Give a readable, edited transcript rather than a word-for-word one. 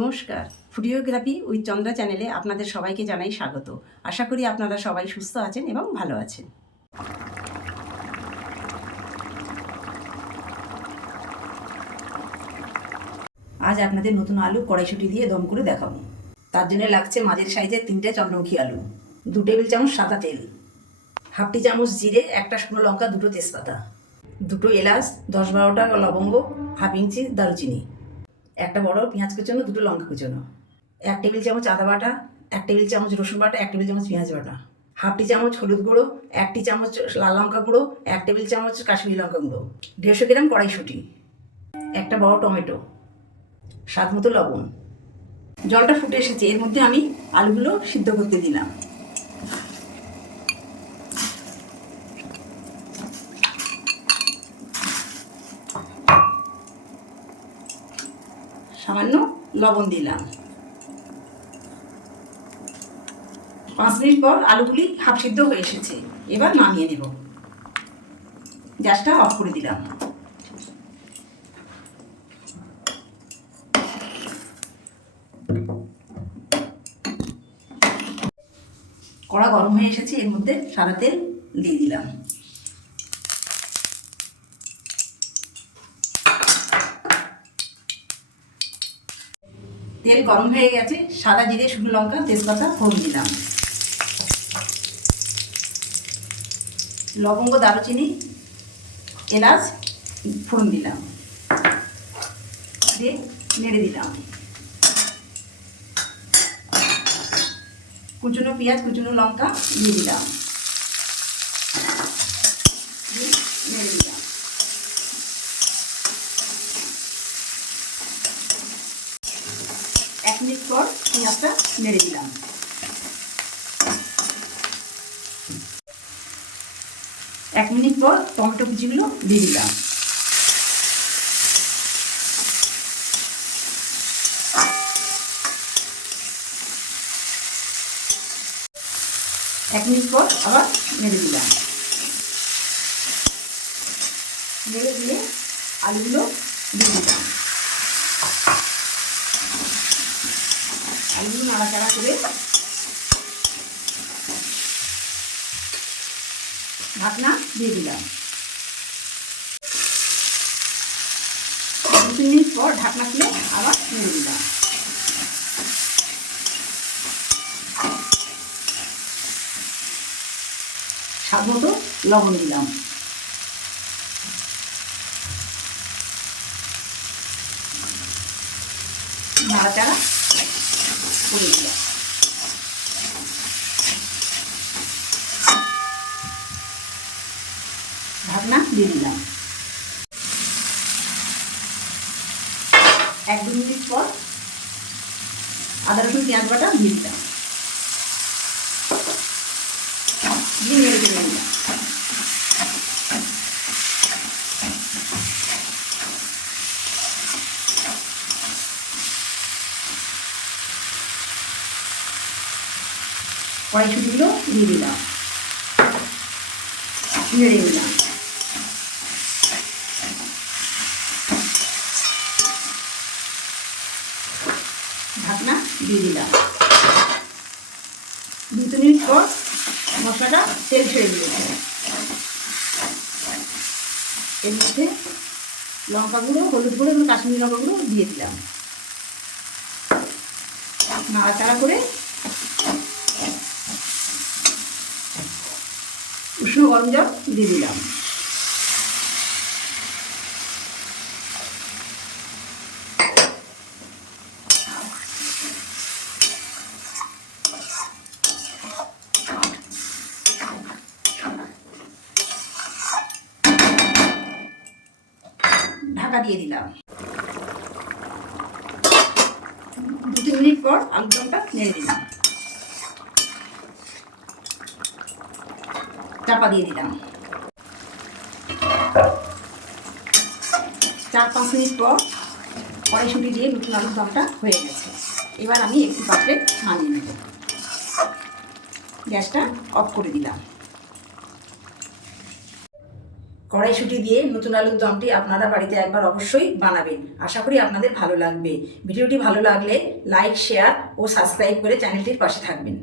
নমস্কার, ফুডিওগ্রাফি উইথ চন্দ্রা চ্যানেলে আপনাদের সবাইকে জানাই স্বাগত। আশা করি আপনারা সবাই সুস্থ আছেন এবং ভালো আছেন। আজ আপনাদের নতুন আলু কড়াইশুঁটি দিয়ে দম করে দেখাবো। তার জন্য লাগছে মাঝের সাইজের 3টে চন্দ্রমুখী আলু, 2 টেবিল চামচ সাদা তেল, হাফ টি চামচ জিরে, 1টা শুকনো লঙ্কা, 2টো তেজপাতা, 2টো এলাচ, 10-12টা লবঙ্গ, হাফ ইঞ্চি দারুচিনি, একটা বড় পেঁয়াজ কুচনো, 2টো লঙ্কা কুচনো, 1 টেবিল চামচ আদা বাটা, 1 টেবিল চামচ রসুন বাটা, 1 টেবিল চামচ পেঁয়াজ বাটা, হাফ টি চামচ হলুদ গুঁড়ো, 1 টি চামচ লাল লঙ্কা গুঁড়ো, 1 টেবিল চামচ কাশ্মীরি লঙ্কা গুঁড়ো, 150 গ্রাম কড়াইশুঁটি, একটা বড় টমেটো, স্বাদ মতো লবণ। জলটা ফুটে এসেছে, এর মধ্যে আমি আলুগুলো সিদ্ধ করতে দিলাম। সামান্য লবণ দিলাম। 5 মিনিট পর আলুগুলি হাফ সিদ্ধ হয়ে এসেছে, এবার নামিয়ে নেব। গ্যাসটা অফ করে দিলাম। কড়া গরম হয়ে এসেছে, এর মধ্যে সাদা তেল দিয়ে দিলাম। তেল গরম হয়ে গেছে, সাদা জিরে, শুকনো লঙ্কা, তেজপাতা ফোড়ন দিলাম। লবঙ্গ, দারুচিনি, এলাচ ফোড়ন দিলাম, দিয়ে নেড়ে দিলাম। কুচনো পেঁয়াজ, কুচনো লঙ্কা দিয়ে দিলাম, নেড়ে দিলাম। এক মিনিট পর পেঁয়াজটা নেড়ে দিলাম। এক মিনিট পর টমেটো কুচিগুলো দিয়ে দিলাম। এক মিনিট পর আবার নেড়ে দিলাম। নেড়ে দিয়ে আলুগুলো দিয়ে দিলাম। আলুগুলো নাড়াচাড়া করে ঢাকনা দিয়ে দিলাম। 2 মিনিট পর ঢাকনা খুলে আবার নেড়ে দিলাম। স্বাদ মতো লবণ দিলাম। নাড়াচাড়া করে দিলাম। ঢাকনা দিয়ে দিলাম। 1-2 মিনিট পর আদা রসুন পেঁয়াজ বাটা দিয়ে দিলাম, দিয়ে নেড়ে চেড়ে দিলাম। কড়াইশুঁটিগুলো দিয়ে দিলাম, নেড়ে দিলাম। ঢাকনা দিয়ে দিলাম। 2 মিনিট পর মশলাটা তেল ছেড়ে দিয়েছে। এর মধ্যে লঙ্কা গুঁড়ো, হলুদ গুঁড়ো এবং কাশ্মীরি লঙ্কা গুঁড়ো দিয়ে দিলাম। নাড়াচাড়া করে উষ্ণ গরম জল দিয়ে দিলাম। ঢাকা দিয়ে দিলাম। 2 মিনিট পর আলুর দমটা নেড়ে দিলাম। চাপা দিয়ে দিলাম। 4-5 মিনিট পর কড়াইশুঁটি দিয়ে নতুন আলুর দমটা হয়ে গেছে। এবার আমি একটি পাত্রে নামিয়ে নেব। গ্যাসটা অফ করে দিলাম। কড়াইশুঁটি দিয়ে নতুন আলুর দমটি আপনারা বাড়িতে একবার অবশ্যই বানাবেন। আশা করি আপনাদের ভালো লাগবে। ভিডিওটি ভালো লাগলে লাইক, শেয়ার ও সাবস্ক্রাইব করে চ্যানেলটির পাশে থাকবেন।